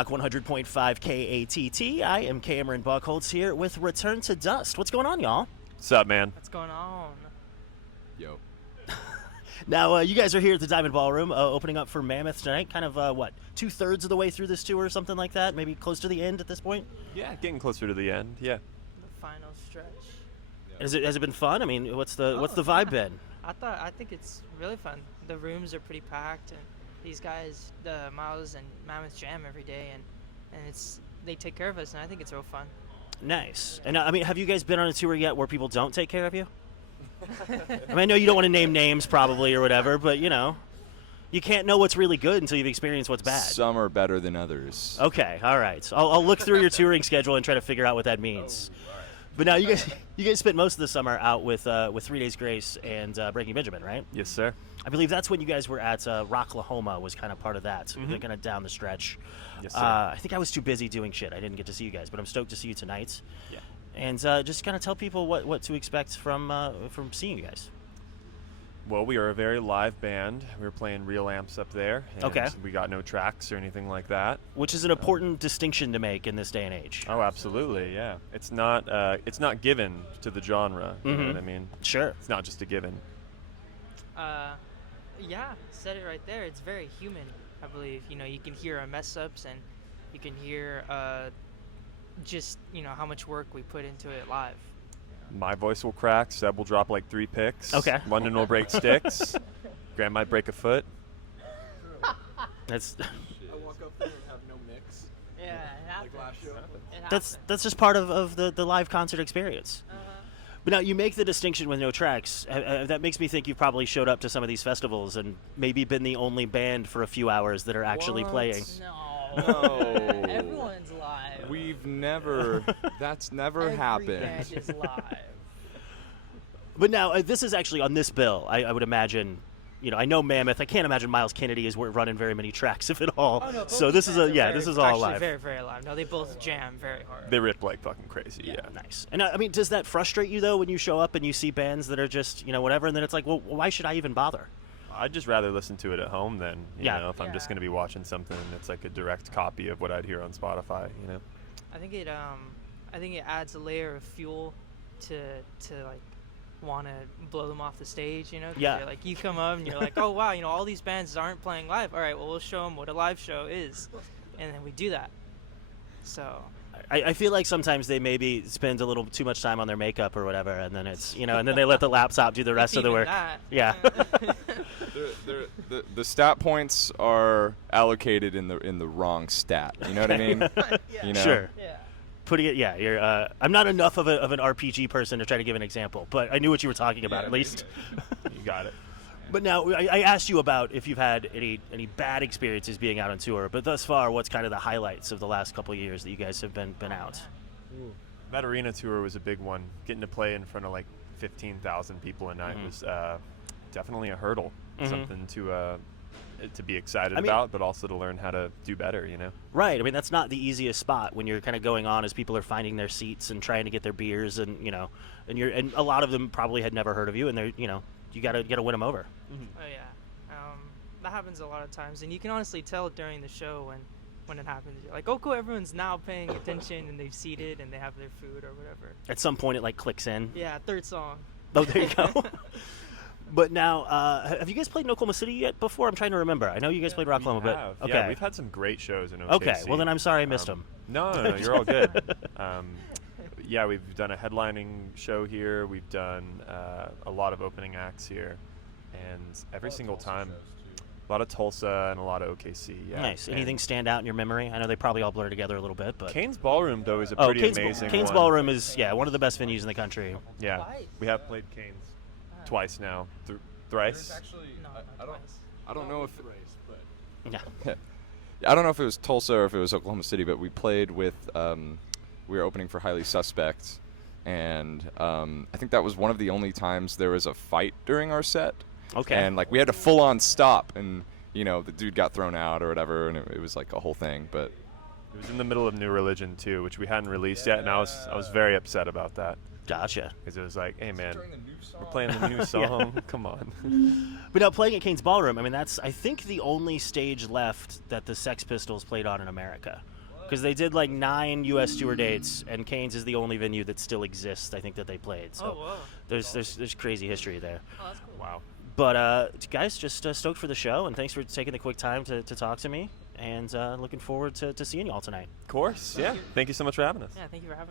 Rock 100.5 KATT. I am Cameron Buchholtz here with Return to Dust. What's going on, y'all? What's up, man? What's going on? Yo. Now, you guys are here at the Diamond Ballroom, opening up for Mammoth tonight. Kind of, 2/3 of the way through this tour or something like that? Maybe close to the end at this point? Yeah, getting closer to the end, yeah. The final stretch. Has it been fun? I mean, what's the vibe been? I think it's really fun. The rooms are pretty packed, and these guys, the Miles and Mammoth jam every day, and they take care of us, and I think it's real fun. Nice. And I mean, have you guys been on a tour yet where people don't take care of you? I mean, I know you don't want to name names probably or whatever, but you can't know what's really good until you've experienced what's bad. Some are better than others. Okay, all right. So I'll look through your touring schedule and try to figure out what that means. But now you guys spent most of the summer out with 3 Days Grace and Breaking Benjamin, right? Yes, sir. I believe that's when you guys were at Rocklahoma was kind of part of that. Mm-hmm. Kind of down the stretch. Yes, sir. I think I was too busy doing shit. I didn't get to see you guys, but I'm stoked to see you tonight. Yeah. And just kind of tell people what to expect from seeing you guys. Well, we are a very live band. We were playing real amps up there. And Okay. We got no tracks or anything like that. Which is an important distinction to make in this day and age. Oh, absolutely, yeah. It's not given to the genre. You know what I mean? Sure. It's not just a given. Yeah, said it right there. It's very human, I believe. You can hear our mess ups, and you can hear just how much work we put into it live. My voice will crack. Seb will drop like 3 picks. Okay. London will break sticks. Grant might break a foot. That's I walk up there and have no mix. Yeah, it happens. Like last show. It happens. that's just part of the live concert experience. Uh-huh. But now you make the distinction with no tracks. That makes me think you've probably showed up to some of these festivals and maybe been the only band for a few hours that are actually What? playing. No. Everyone's live. We've never, that's never Every happened. band is live. But now this is actually on this bill. I would imagine. I know Mammoth. I can't imagine Miles Kennedy is running very many tracks, if at all. Oh, no, both so these this is bands are this is all actually live. very, very live. No, they both jam very hard. They rip like fucking crazy, yeah. Nice. And I mean, does that frustrate you though when you show up and you see bands that are just whatever, and then it's like, well, why should I even bother? I'd just rather listen to it at home than, Yeah. if I'm just Yeah. going to be watching something that's like a direct copy of what I'd hear on Spotify, I think it adds a layer of fuel to like want to blow them off the stage, 'cause Yeah. you're like, you come up and you're like, oh wow, all these bands aren't playing live. All right, well, we'll show them what a live show is, and then we do that. So I feel like sometimes they maybe spend a little too much time on their makeup or whatever, and then it's and then they let the laptop do the rest of the even work. that. Yeah. The stat points are allocated in the wrong stat. You know what I mean? Yeah. Sure. Yeah. Putting it, yeah. You're. I'm not enough of an RPG person to try to give an example, but I knew what you were talking about at least. You got it. But now I asked you about if you've had any bad experiences being out on tour, but thus far, what's kind of the highlights of the last couple of years that you guys have been out? That arena tour was a big one. Getting to play in front of like 15,000 people a night was definitely a hurdle. Something to be excited about, but also to learn how to do better, Right. I mean, that's not the easiest spot when you're kind of going on as people are finding their seats and trying to get their beers, and and a lot of them probably had never heard of you, and they're you gotta win them over. Oh yeah. That happens a lot of times, and you can honestly tell during the show when it happens. You're like, oh cool, everyone's now paying attention and they've seated and they have their food or whatever. At some point, it like clicks in. Yeah, third song. Oh, there you go. But now, have you guys played in Oklahoma City yet before? I'm trying to remember. I know you guys played Rocklahoma, but okay. Yeah, we've had some great shows in OKC. Okay, well then I'm sorry I missed them. No, you're all good. Yeah, we've done a headlining show here. We've done a lot of opening acts here, and every single time, a lot of Tulsa and a lot of OKC. Yeah. Nice. Anything stand out in your memory? I know they probably all blur together a little bit, but Kane's Ballroom though is a pretty amazing Kane's one. Ballroom is one of the best venues in the country. Yeah, Twice. we have played Kane's twice now, thrice. Actually, No, I don't. twice. I don't know if Race, but Yeah. I don't know if it was Tulsa or if it was Oklahoma City, but we played with we were opening for Highly Suspect, and I think that was one of the only times there was a fight during our set. Okay. And like we had a full-on stop, and the dude got thrown out or whatever, and it was like a whole thing. But It was in the middle of New Religion too, which we hadn't released yet, and I was very upset about that. Gotcha. Because it was like, hey man, we're playing the new song. Come on. But now playing at Kane's Ballroom, I mean, that's, I think, the only stage left that the Sex Pistols played on in America. Because they did like 9 U.S. tour dates, and Kane's is the only venue that still exists, I think, that they played. So Oh, wow. there's crazy history there. Oh, that's cool. Wow. But guys, just stoked for the show, and thanks for taking the quick time to talk to me. And looking forward to seeing you all tonight. Of course. Yeah. Thank you so much for having us. Yeah, thank you for having us.